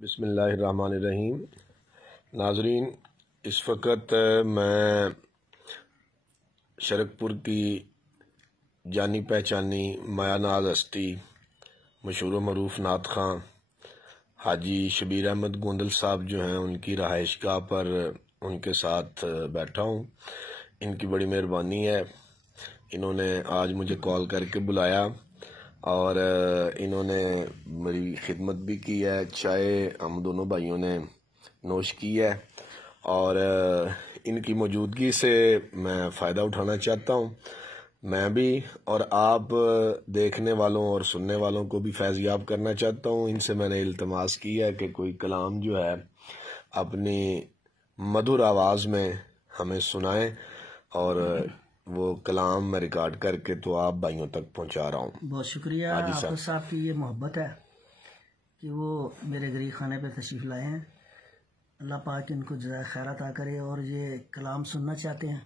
بسم اللہ الرحمن الرحیم۔ ناظرین، اس وقت میں شرک پور کی جانی پہچانی مایا ناز ہستی مشہور و معروف نعت خواں حاجی شبیر احمد گوندل صاحب جو ہیں ان کی رہائش گاہ پر ان کے ساتھ بیٹھا ہوں۔ ان کی بڑی مہربانی ہے، انہوں نے آج مجھے کال کر کے بلایا اور انہوں نے میری خدمت بھی کی ہے، چائے ہم دونوں بھائیوں نے نوش کی ہے اور ان کی موجودگی سے میں فائدہ اٹھانا چاہتا ہوں۔ میں بھی اور آپ دیکھنے والوں اور سننے والوں کو بھی فیض یاب کرنا چاہتا ہوں۔ ان سے میں نے التماس کی ہے کہ کوئی کلام جو ہے اپنی مدھر آواز میں ہمیں سنائیں، اور وہ کلام میں ریکارڈ کر کے تو آپ بھائیوں تک پہنچا رہا ہوں۔ بہت شکریہ حافظ صاحب کی یہ محبت ہے کہ وہ میرے غریب خانے پہ تشریف لائے ہیں۔ اللہ پاک ان کو جزائے خیر عطا کرے، اور یہ کلام سننا چاہتے ہیں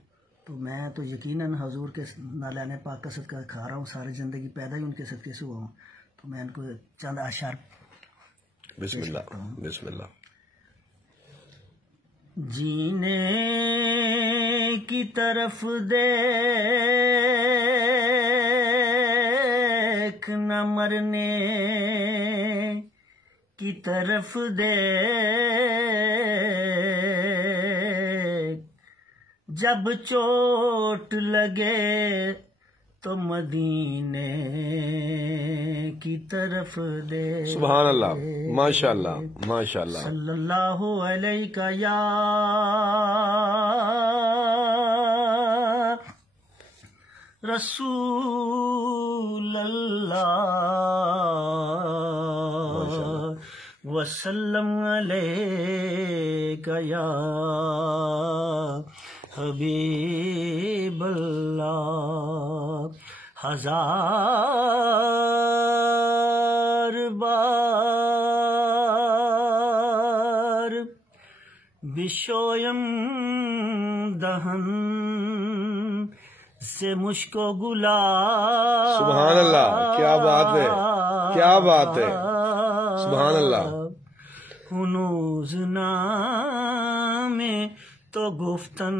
تو میں تو یقیناً حضور کے نالان پاک کا صدقہ کھا رہا ہوں، ساری زندگی پیدا ہی ان کے صدقے سے ہوا ہوں، تو میں ان کو چند اشعار بسم اللہ بسم اللہ۔ جینے کی طرف دیکھ نہ مرنے کی طرف دیکھ، جب چوٹ لگے تو مدینے کی طرف دیکھ۔ سبحان اللہ، ماشاء اللہ ماشاء اللہ۔ صلی اللہ علیہ یا رسول اللہ وسلم علیک یا حبیب اللہ۔ ہزار بار بشویم دہن سے مشک و گلاب۔ سبحان اللہ، کیا بات ہے، کیا بات ہے، سبحان اللہ۔ ہنوز نام تو گفتن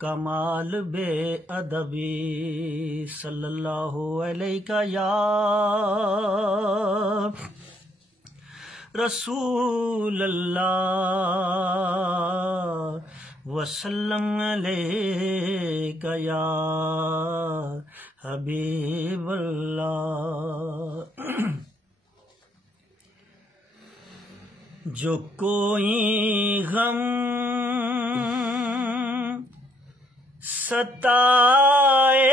کمال بے ادبی۔ صلی اللہ علیہ یا رسول اللہ وسلم علیک یا حبیب اللہ۔ جو کوئی غم ستائے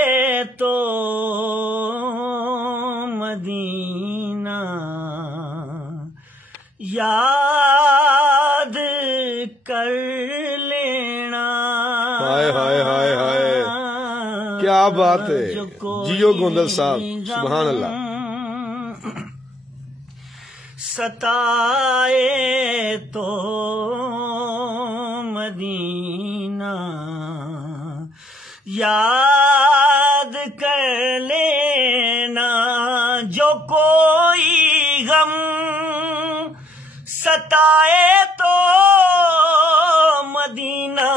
تو مدینہ یاد کر لینا۔ ہائے ہائے ہائے ہائے، کیا بات ہے، جیو گوندل صاحب، سبحان اللہ۔ ستائے تو مدینہ یاد کر لینا۔ جو کوئی غم ستائے تو مدینہ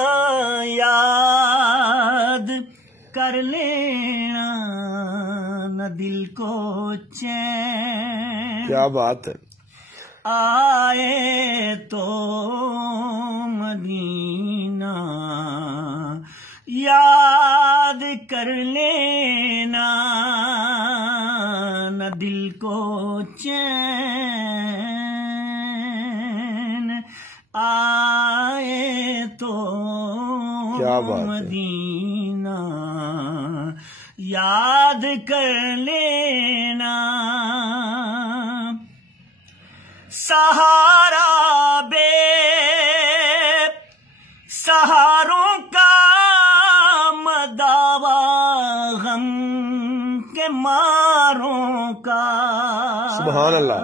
یاد کر لینا، نہ دل کو چین کیا بات ہے، آئے تو مدینہ یاد کر لینا، نہ دل کو چین آئے تو مدینہ یاد کر لینا۔ سہارا بے سہاروں کا مداوا، غم کے ماروں کا۔ سبحان اللہ۔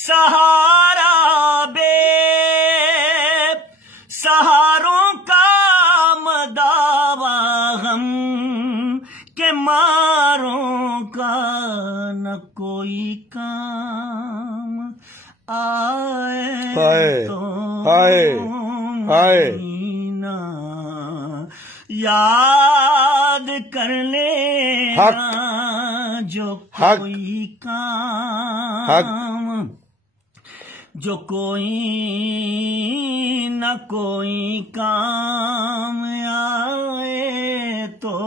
سہارا بے سہاروں کا مداوا، غم کے ماروں کا نہ کوئی کام آئے ہائے تو ہائے ہائے مدینہ یاد کر لینا جو کوئی کام، جو کوئی نہ کوئی کام آئے تو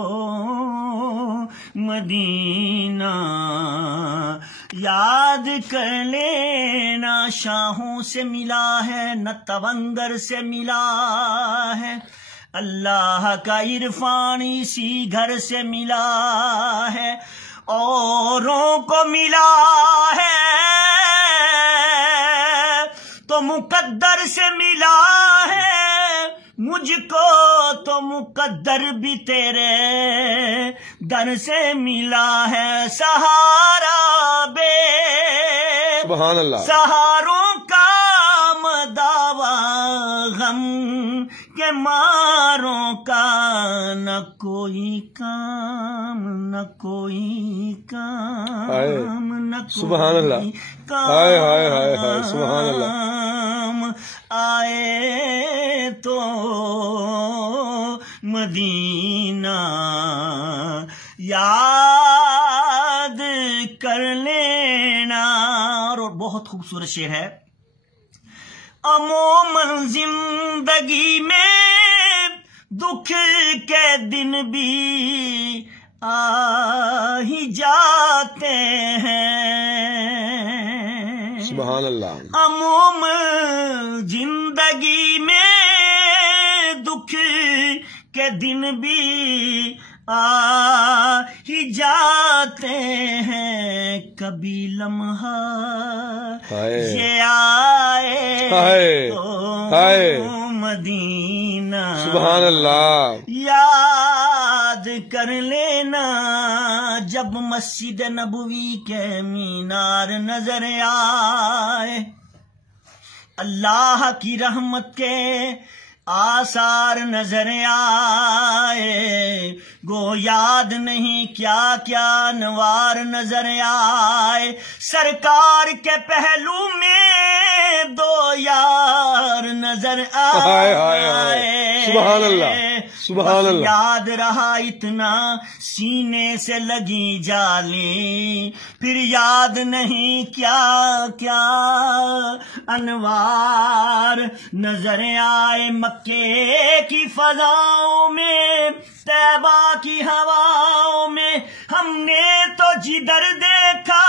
مدینہ یاد کر لینا۔ شاہوں سے ملا ہے نہ تونگر سے ملا ہے، اللہ کا عرفان اسی گھر سے ملا ہے، اوروں کو ملا ہے تو مقدر سے ملا ہے، مجھ کو تو مقدر بھی تیرے در سے ملا ہے۔ سہارا بے سبحان اللہ، سہاروں کا مداوا غم کے ماروں کا نہ کوئی کام، نہ کوئی کام، نہ سبحان اللہ، کوئی ہائے ہائے ہائے ہائے، سبحان اللہ، کام آئے تو مدینہ یاد کر لینا۔ اور بہت خوبصورت شعر ہے، عموماً زندگی میں دکھ کے دن بھی آ ہی جاتے ہیں، سبحان اللہ، عموماً زندگی میں دکھ کے دن بھی آ ہی جاتے ہیں، کبھی لمحہ یہ آئے تو مدینہ سبحان اللہ، یاد کر لینا۔ جب مسجد نبوی کے مینار نظر آئے، اللہ کی رحمت کے آثار نظر آئے، گو یاد نہیں کیا کیا انوار نظر آئے، سرکار کے پہلو میں دو یار نظر آئے، سبحان اللہ، سبحان اللہ، یاد رہا اتنا سینے سے لگی جالی، پھر یاد نہیں کیا کیا انوار نظر آئے، مکے کی فضاؤں میں طیبہ کی ہواؤں میں ہم نے تو جدھر دیکھا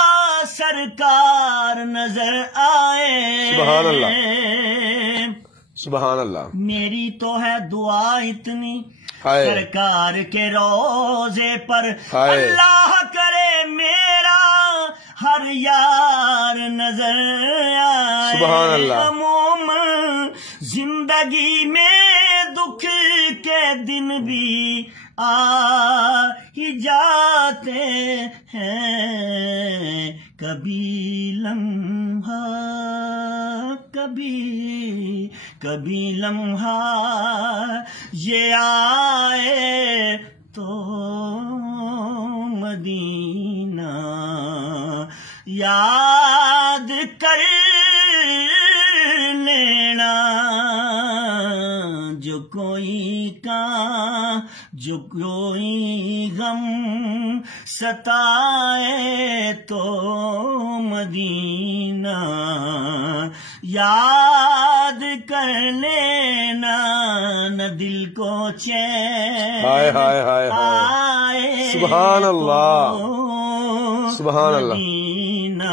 سرکار نظر آئے، سبحان اللہ، سبحان اللہ، میری تو ہے دعا اتنی سرکار کے روزے پر، اللہ کرے میرا ہر یار نظر آئے، سبحان اللہ، عموماً زندگی میں دکھ کے دن بھی آ ہی جاتے ہیں، کبھی لمحہ کبھی لمحہ یہ آئے تو مدینہ یاد کر لینا، جو کوئی غم ستائے تو مدینہ یاد کر لینا، نہ دل کو چین آئے، سبحان اللہ، سبحان اللہ، مدینہ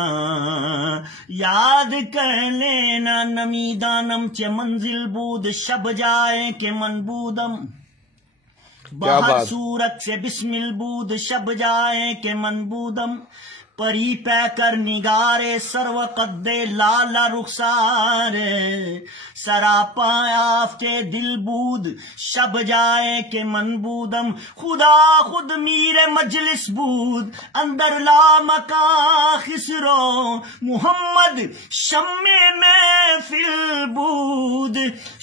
یاد کر لینا، نمیدانم چه منزل بود شب جائے کہ من بودم، بہر صورت سے بسمل بود شب جائے کہ من بودم، پری پہ کر نگارے سرو قد لالا رخسار، سراپا آفتے دل بود شب جائے کہ من بودم، خدا خود میر مجلس بود اندر لا مکان خسرو، محمد شم محفل بود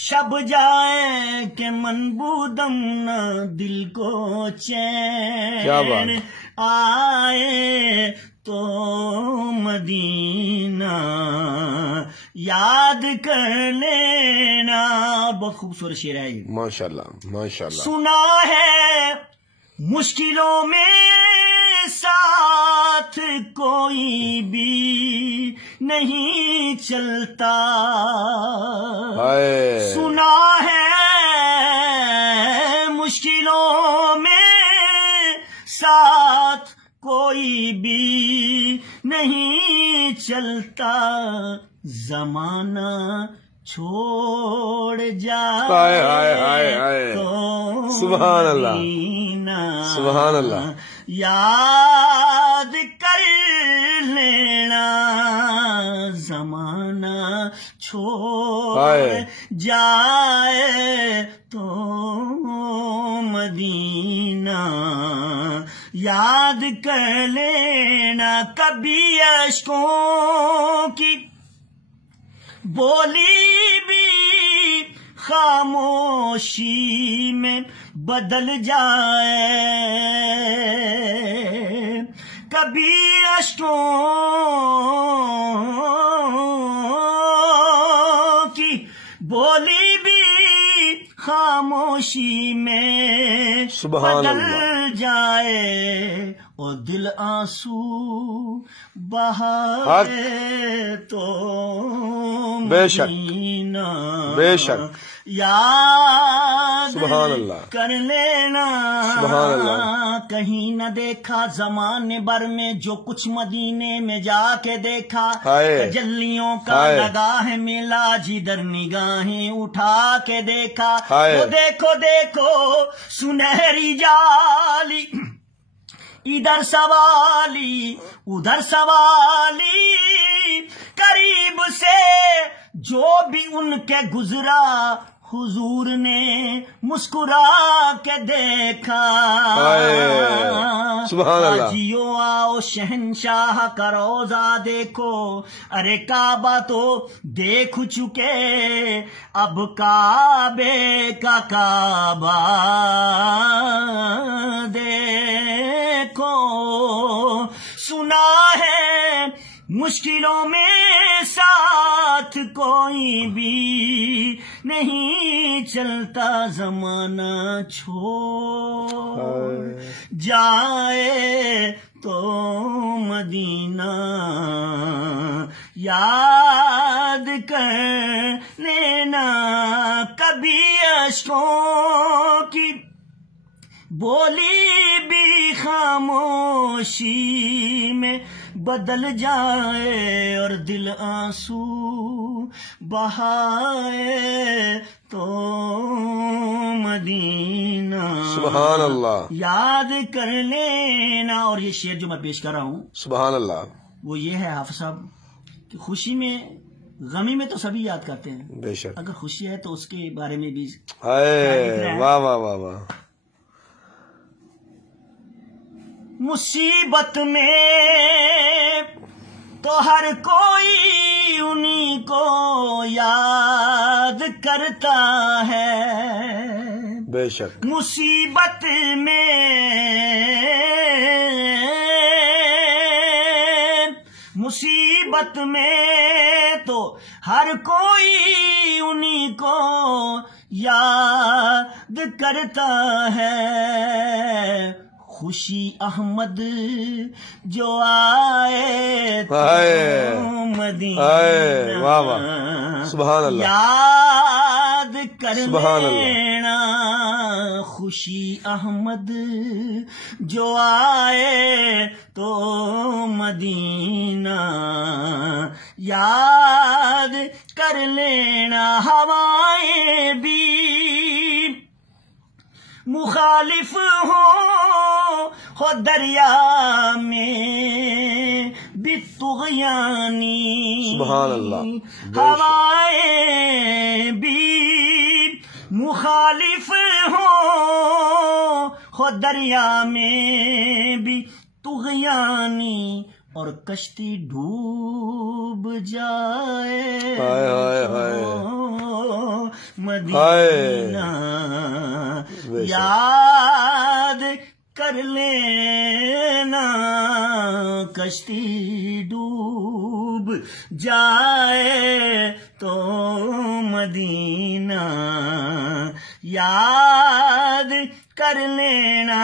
شب جائے کہ من بودم، نہ دل کو چین آئے تو مدینہ یاد کر لینا. بہت خوبصورت شعر ہے یہ. ماشاءاللہ ماشاءاللہ. سنا ہے مشکلوں میں ساتھ کوئی بھی نہیں چلتا. سنا ہے مشکلوں میں ساتھ کوئی بھی نہیں چلتا. زمانہ چھوڑ جائے تو سبحان اللہ سبحان اللہ. یاد کر لینا زمانہ چھوڑ جائے تو مدینہ یاد کر لینا. کبھی اشکوں کی بولی بھی خاموشی میں بدل جائے. کبھی اشکوں کی بولی بھی خاموشی میں بدل جائے اور دل آنسو بہائے تو مدینہ بے شک یاد سبحان اللہ کر لینا. سبحان اللہ. کہیں نہ دیکھا زمانے بھر میں جو کچھ مدینے میں جا کے دیکھا. تجلیوں کا لگا ہے میلہ جدھر نگاہیں اٹھا کے دیکھا. وہ دیکھو دیکھو سنہری جالی ادھر سوالی ادھر سوالی. قریب سے جو بھی ان کے گزرا حضور نے مسکرا کے دیکھا. سبحان اللہ. حاجیو آؤ شہنشاہ کا روضہ دیکھو. ارے کعبہ تو دیکھ چکے اب کعبے کا کعبہ دیکھو. سنا ہے مشکلوں میں ساتھ کوئی بھی نہیں چلتا. زمانہ چھوڑ جائے تو مدینہ یاد کر لینا. کبھی اشکوں کی بولی بھی خاموشی میں بدل جائے اور دل آنسو بہائے تو مدینہ سبحان اللہ یاد کر لینا. اور یہ شعر جو میں پیش کر رہا ہوں سبحان اللہ وہ یہ ہے حافظ صاحب کہ خوشی میں غمی میں تو سبھی یاد کرتے ہیں. بے شک. اگر خوشی ہے تو اس کے بارے میں بھی واہ واہ واہ واہ. مصیبت میں تو ہر کوئی انہی کو یاد کرتا ہے. بے شک. مصیبت میں تو ہر کوئی انہی کو یاد کرتا ہے. خوشی احمد جو آئے تو مدینہ سبحان اللہ یاد کر سبحان لینا. خوشی احمد جو آئے تو مدینہ یاد کر لینا. ہوائیں بھی مخالف ہو دریا میں بھی طغیانی. سبحان اللہ. ہوائیں بھی مخالف ہو دریا میں بھی طغیانی. اور کشتی ڈوب جائے مدینہ یاد کر لینا. کشتی ڈوب جائے تو مدینہ یاد کر لینا.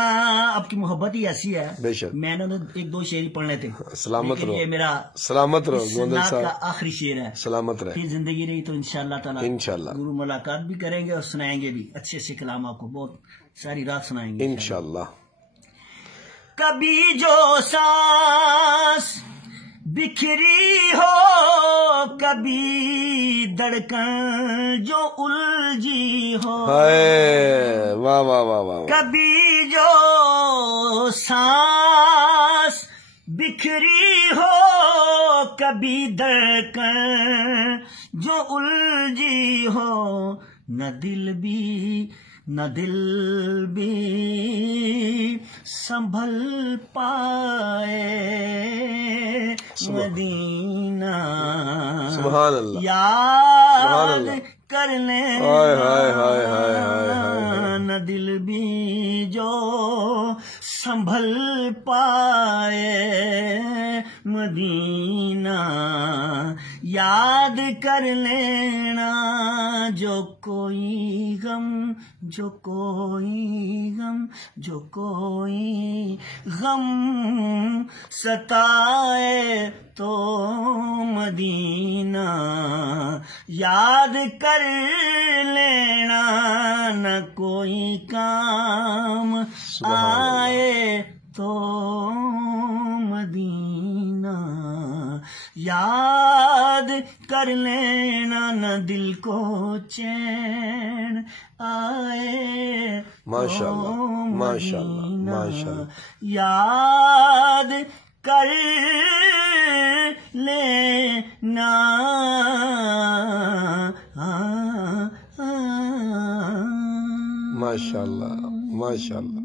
آپ کی محبت ہی ایسی ہے. بے شک. میں نے ایک دو شعر پڑھنے تھے. سلامت رہو. یہ میرا سلامت رہو گوندل کا صاحب. آخری شعر ہے. سلامت رہے. پھر زندگی رہی تو انشاءاللہ تعالی انشاءاللہ گرو ملاقات بھی کریں گے اور سنائیں گے بھی اچھے سے کلام. آپ کو بہت ساری رات سنائیں گے انشاءاللہ. کبھی جو سانس بکھری ہو کبھی دھڑکن جو الجھی ہو. واہ واہ واہ واہ. کبھی جو سانس بکھری ہو کبھی دھڑکن جو الجھی ہو. نہ دل بھی سنبھل پائے مدینہ سبحان اللہ. یاد کر لیں. نہ دل بھی جو سنبھل پائے مدینہ یاد کر لینا. جو کوئی غم ستائے تو مدینہ یاد کر لینا. نہ کوئی کام آئے تو مدینہ یاد کر لینا. نہ دل کو چین آئے ماشاءاللہ ماشاءاللہ ماشاءاللہ. یاد کر لینا. ماشاءاللہ ماشاءاللہ.